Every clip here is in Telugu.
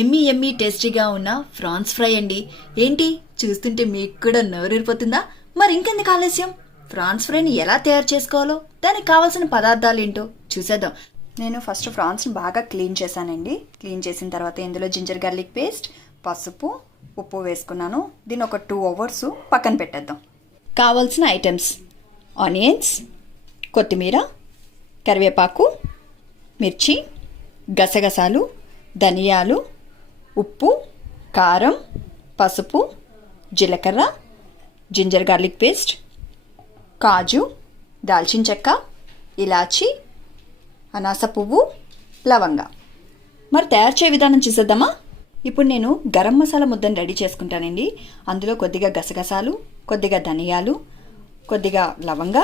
ఎమ్మి ఎమ్మి టేస్టీగా ఉన్న ఫ్రాన్స్ ఫ్రై అండి. ఏంటి చూస్తుంటే మీకు కూడా నోరూరిపోతుందా? మరి ఇంకెందుకు ఆలస్యం, ఫ్రాన్స్ ఫ్రైని ఎలా తయారు చేసుకోవాలో దానికి కావాల్సిన పదార్థాలు ఏంటో చూసేద్దాం. నేను ఫస్ట్ ఫ్రాన్స్ని బాగా క్లీన్ చేశానండి. క్లీన్ చేసిన తర్వాత ఇందులో జింజర్ గార్లిక్ పేస్ట్, పసుపు, ఉప్పు వేసుకున్నాను. దీన్ని ఒక 2 hours పక్కన పెట్టేద్దాం. కావాల్సిన ఐటమ్స్: ఆనియన్స్, కొత్తిమీర, కరివేపాకు, మిర్చి, గసగసాలు, ధనియాలు, ఉప్పు, కారం, పసుపు, జీలకర్ర, జింజర్ గార్లిక్ పేస్ట్, కాజు, దాల్చిన చెక్క, ఇలాచి, అనాస పువ్వు, లవంగ. మరి తయారు చేయ విధానం చూసేద్దామా? ఇప్పుడు నేను గరం మసాలా ముద్దను రెడీ చేసుకుంటానండి. అందులో కొద్దిగా గసగసాలు, కొద్దిగా ధనియాలు, కొద్దిగా లవంగ,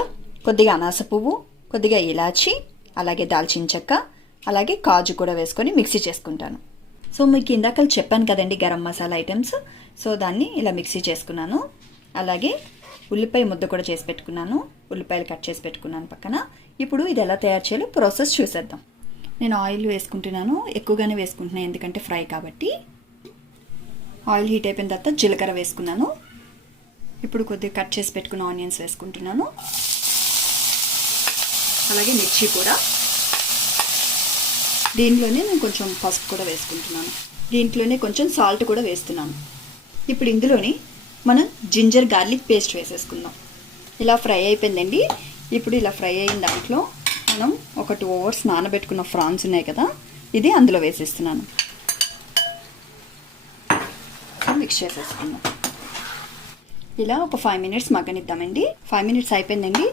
కొద్దిగా అనాస పువ్వు, కొద్దిగా ఇలాచి, అలాగే దాల్చిన చెక్క, అలాగే కాజు కూడా వేసుకొని మిక్సీ చేసుకుంటాను. సో మీకు ఇందాక చెప్పాను కదండి గరం మసాలా ఐటమ్స్. సో దాన్ని ఇలా మిక్సీ చేసుకున్నాను. అలాగే ఉల్లిపాయ ముద్ద కూడా చేసి పెట్టుకున్నాను. ఉల్లిపాయలు కట్ చేసి పెట్టుకున్నాను పక్కన. ఇప్పుడు ఇది ఎలా తయారు చేయాలో ప్రాసెస్ చూసేద్దాం. నేను ఆయిల్ వేసుకుంటున్నాను, ఎక్కువగానే వేసుకుంటున్నాను ఎందుకంటే ఫ్రై కాబట్టి. ఆయిల్ హీట్ అయిపోయిన తర్వాత జీలకర్ర వేసుకున్నాను. ఇప్పుడు కొద్దిగా కట్ చేసి పెట్టుకున్న ఆనియన్స్ వేసుకుంటున్నాను. అలాగే మిర్చి కూడా. దీంట్లోనే నేను కొంచెం పసుపు కూడా వేసుకుంటున్నాను. దీంట్లోనే కొంచెం సాల్ట్ కూడా వేస్తున్నాను. ఇప్పుడు ఇందులోని మనం జింజర్ గార్లిక్ పేస్ట్ వేసేసుకుందాం. ఇలా ఫ్రై అయిపోయిందండి. ఇప్పుడు ఇలా ఫ్రై అయిన దాంట్లో మనం ఒక 2 hours నానబెట్టుకున్న ఫ్రాన్స్ ఉన్నాయి కదా, ఇది అందులో వేసేస్తున్నాను. మిక్స్ చేసేసుకుందాం. ఇలా ఒక 5 minutes మగ్గనిద్దామండి. 5 minutes అయిపోయిందండి.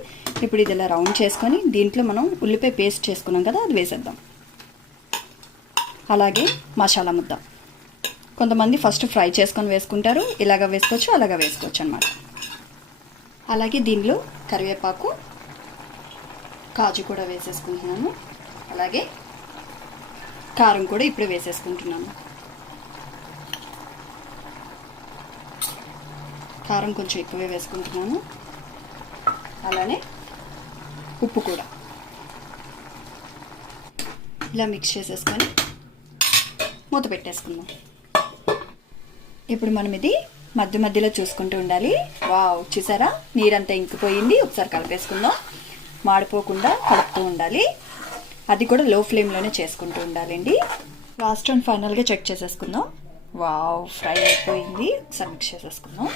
ఇప్పుడు ఇది ఇలా రౌండ్ చేసుకొని దీంట్లో మనం ఉల్లిపాయ పేస్ట్ చేసుకున్నాం కదా, అది వేసేద్దాం. అలాగే మసాలా ముద్ద. కొంతమంది ఫస్ట్ ఫ్రై చేసుకొని వేసుకుంటారు, ఇలాగ వేసుకోవచ్చు, అలాగ వేసుకోవచ్చు అన్నమాట. అలాగే దీనిలో కరివేపాకు, కాజు కూడా వేసేసుకుంటున్నాను. అలాగే కారం కూడా ఇప్పుడు వేసేసుకుంటున్నాను. కారం కొంచెం ఎక్కువే వేసుకుంటున్నాను. అలానే ఉప్పు కూడా. ఇలా మిక్స్ చేసేసుకొని మూత పెట్టేసుకుందాం. ఇప్పుడు మనం ఇది మధ్య మధ్యలో చూసుకుంటూ ఉండాలి. వావ్, చూసారా నీరంతా ఇంకిపోయింది. ఒకసారి కలిపేసుకుందాం. మాడిపోకుండా కలుపుతూ ఉండాలి. అది కూడా లో ఫ్లేమ్లోనే చేసుకుంటూ ఉండాలండి. లాస్ట్ అండ్ ఫైనల్గా చెక్ చేసేసుకుందాం. వావ్, ఫ్రై అయిపోయింది. ఒకసారి మిక్స్ చేసేసుకుందాం.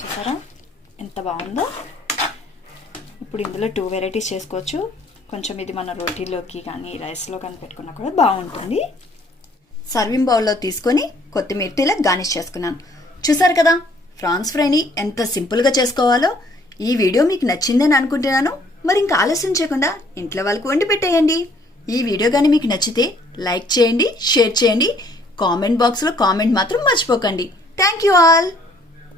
చూసారా ఎంత బాగుందో. ఇప్పుడు ఇందులో 2 varieties చేసుకోవచ్చు. కొంచెం ఇది మన రోటీలోకి కానీ రైస్లో కానీ పెట్టుకున్నా కూడా బాగుంటుంది. సర్వింగ్ బౌల్లో తీసుకొని కొత్తిమీరతో ఇలా గార్నిష్ చేసుకున్నాను. చూసారు కదా ఫ్రాన్స్ ఫ్రైని ఎంత సింపుల్గా చేసుకోవాలో. ఈ వీడియో మీకు నచ్చిందని అనుకుంటున్నాను. మరి ఇంకా ఆలస్యం చేయకుండా ఇంట్లో వాళ్ళకు వండి పెట్టేయండి. ఈ వీడియో కానీ మీకు నచ్చితే లైక్ చేయండి, షేర్ చేయండి. కామెంట్ బాక్స్లో కామెంట్ మాత్రం మర్చిపోకండి. Thank you all.